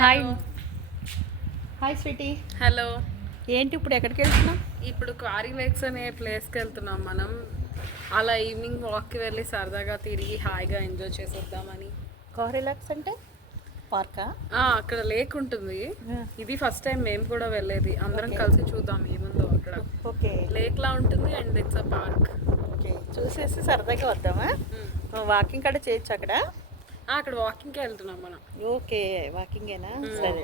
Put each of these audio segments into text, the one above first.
Hi hi Sweety. Hello. ఏంటి ఇప్పుడు ఎక్కడికి వెళ్తున్నాం? ఇప్పుడు క్వారీ లేక్స్ అనే ప్లేస్కి వెళ్తున్నాం మనం. అలా ఈవినింగ్ వాక్కి వెళ్ళి సరదాగా తిరిగి హాయిగా ఎంజాయ్ చేసేద్దామని. క్వారీ లాక్స్ అంటే పార్కా? అక్కడ లేక్ ఉంటుంది. ఇది ఫస్ట్ టైం మేము కూడా వెళ్ళేది. అందరం కలిసి చూద్దాం ఏముందో అక్కడ. ఓకే, లేక్ లా ఉంటుంది and it's a park. Okay, చూసేసి సరదాగా వద్దామా? వాకింగ్ కూడా చేయొచ్చు అక్కడ. అక్కడ వాకింగ్కి వెళ్తున్నాం మనం. ఓకే, వాకింగేనా? సరే.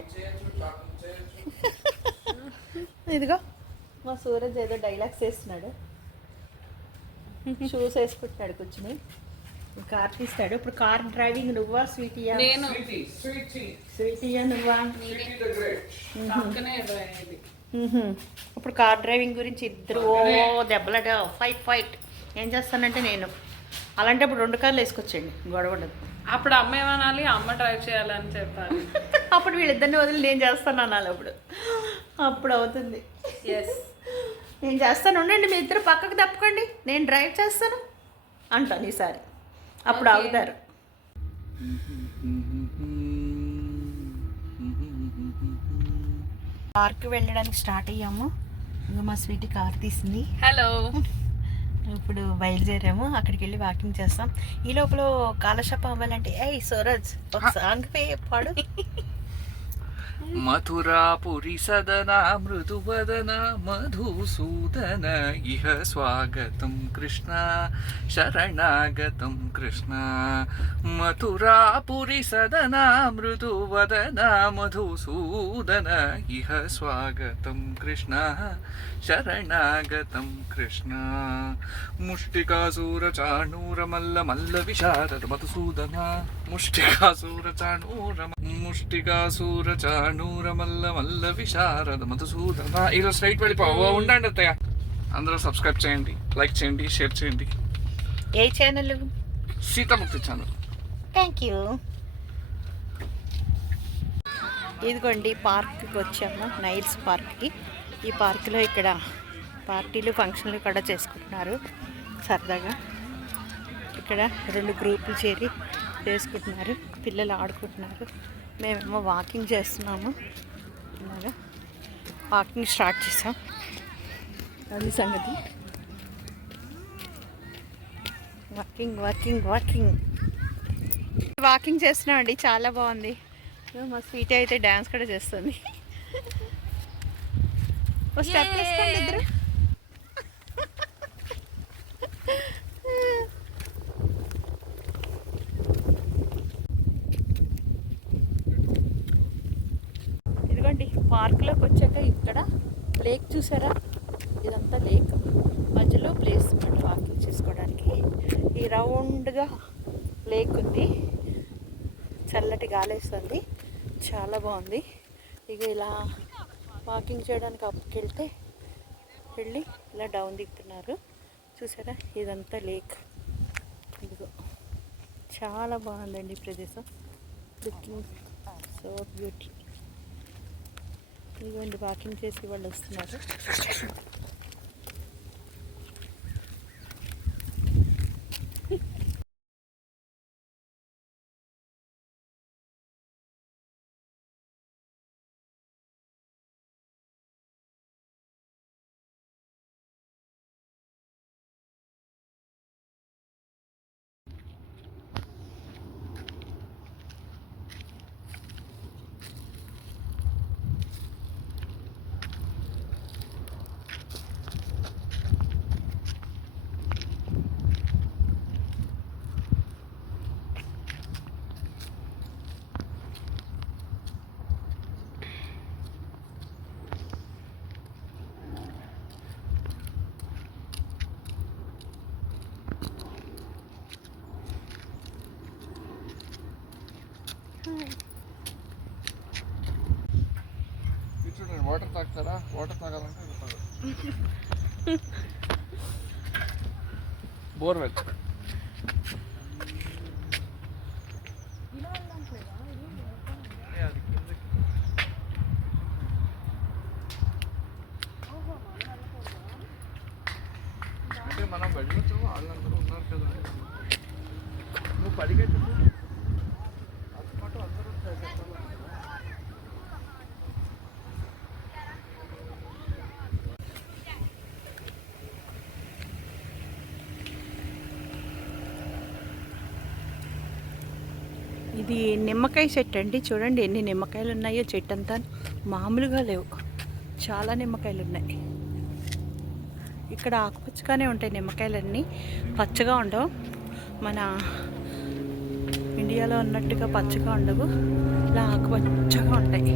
ఇదిగో మా సూరజ్ ఏదో డైలాగ్స్ వేస్తున్నాడు. షూస్ వేసుకుంటున్నాడు కూర్చుని. కార్ తీస్తాడు. ఇప్పుడు కార్ డ్రైవింగ్ నువ్వా స్వీటీయా? నేను. స్వీటీయా నువ్వా? పక్కనే ఇది. ఇప్పుడు కార్ డ్రైవింగ్ గురించి ఇద్దరు దెబ్బలాట, ఫైట్. ఏం చేస్తానంటే నేను అలాంటప్పుడు 2 కార్లు వేసుకొచ్చండి, గొడవ ఉండదు. అప్పుడు అమ్మ ఏమనాలి? అమ్మ డ్రైవ్ చేయాలని చెప్పాలి. అప్పుడు వీళ్ళిద్దరిని వదిలి నేను చేస్తాను అనాలి. అప్పుడు అవుతుంది. ఎస్, నేను చేస్తాను, ఉండండి మీ ఇద్దరు పక్కకు తప్పుకోండి, నేను డ్రైవ్ చేస్తాను అంటాను ఈసారి. అప్పుడు ఆగుతారు. పార్క్ వెళ్ళడానికి స్టార్ట్ అయ్యాము. మా స్వీటీ కార్ తీసింది. హలో. ఇప్పుడు బయలుదేరాము. అక్కడికి వెళ్ళి వాకింగ్ చేస్తాం. ఈ లోపల కాలక్షేపం అవ్వాలంటే సూరజ్ ఒక సాంగ్ పాడు. మథురాపురి సదన మృదువదన మధుసూదన ఇహ స్వాగతం కృష్ణ శరణాగతం కృష్ణ. మథురాపురి సదన మృదువదన మధుసూదన ఇహ స్వాగతం కృష్ణ శరణాగతం కృష్ణ. ముష్టికాసూర చాణూర మల్ల మల్ల విశారద మధుసూదన. ముష్టికాసూర చాణూర మల్ల మల్ల విశారద మధుసూదన. ఇలా స్ట్రైట్ వెళ్ళిపోవు. ఉండండి అత్తయ్య. అందరూ సబ్స్క్రైబ్ చేయండి, లైక్ చేయండి, షేర్ చేయండి. ఏ ఛానల్? సీతాముక్తి ఛానల్. Thank you. ఇదిగోండి పార్క్కి వచ్చాము, నైల్స్ పార్క్కి. ఈ పార్కులో ఇక్కడ పార్టీలు ఫంక్షన్లు కూడా చేసుకుంటున్నారు సరదాగా. ఇక్కడ 2 గ్రూపులు చేరి చేసుకుంటున్నారు. పిల్లలు ఆడుకుంటున్నారు, మేమేమో వాకింగ్ చేస్తున్నాము. అలాగా వాకింగ్ స్టార్ట్ చేసాం. అది సంగతి. వాకింగ్ చేస్తున్నామండి, చాలా బాగుంది. మా స్వీట్ అయితే డ్యాన్స్ కూడా చేస్తుంది. స్టెప్ వేసుకోండి ఇద్దరు. ఇదిగోండి పార్క్లోకి వచ్చాక ఇక్కడ లేక్ చూసారా? ఇదంతా లేక్, మధ్యలో ప్లేస్ మనం వాకింగ్ చేసుకోవడానికి. ఈ రౌండ్గా లేక్ ఉంది, చల్లటి గాలేస్తుంది, చాలా బాగుంది. ఇక ఇలా వాకింగ్ చేయడానికి అప్పుకి వెళ్ళి ఇలా డౌన్ దిగుతున్నారు. చూసారా? ఇదంతా లేక్. ఇదిగో చాలా బాగుందండి ప్రదేశం. Looking so beauty. ఇదిగోండి వాకింగ్ చేసి వాళ్ళు వస్తున్నారు. వాటర్ తాగుతారా? వాటర్ తాగాలంటే బోర్వెల్. అంటే మనం వెళ్ళొచ్చు, వాళ్ళందరూ ఉన్నారు కదా. నువ్వు పరిగెట్టు. ఇది నిమ్మకాయ చెట్టు అండి. చూడండి ఎన్ని నిమ్మకాయలు ఉన్నాయో. చెట్టు అంతా మామూలుగా లేవు, చాలా నిమ్మకాయలు ఉన్నాయి. ఇక్కడ ఆకుపచ్చగానే ఉంటాయి నిమ్మకాయలన్నీ, పచ్చగా ఉండవు. మన ఇండియాలో ఉన్నట్టుగా పచ్చగా ఉండవు, ఇలా ఆకుపచ్చగా ఉంటాయి.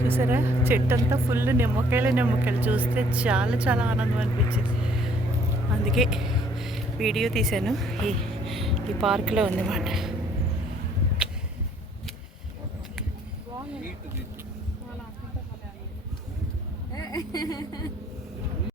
చూసారా, చెట్టు అంతా ఫుల్ నిమ్మకాయలు చూస్తే చాలా చాలా ఆనందం అనిపించింది. అందుకే వీడియో తీశాను. ఈ పార్కులో ఉందన్నమాట. బాగుంది.